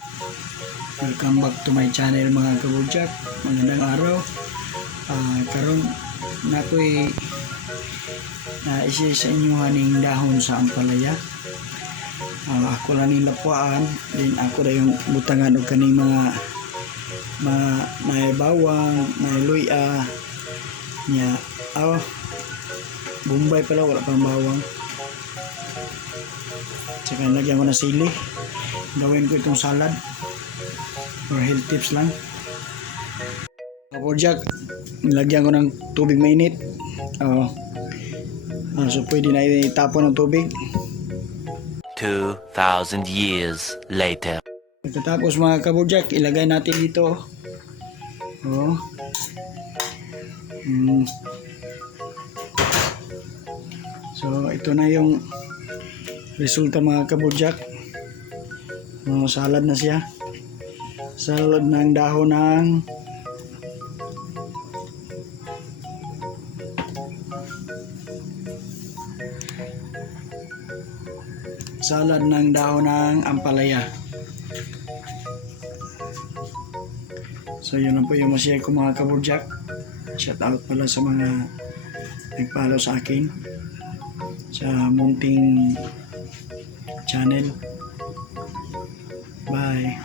Welcome back to my channel mga kabudyak. Magandang araw. Karon na ko'y isa sa inyo haning dahon sa ampalaya. Ako lang yung lapuan, din ako na yung butangan o kaning mga may bawang, may luya nya. Bombay pala, wala pang bawang. Tsaka lagyan ko na sili. Gawin ko itong salad or health tips lang. Kabudyak, nilagyan ko ng tubig mainit. So pwede na itapon ng tubig. 2,000 years later. Pagkatapos mga kabudyak, ilagay natin dito. So ito na yung resulta mga kabudyak. Salad na siya. Salad ng dahon ng ampalaya. So yun lang po yung masaya ko mga kabudyak. Shout out pala sa mga nag-follow sa akin sa munting channel. Bye.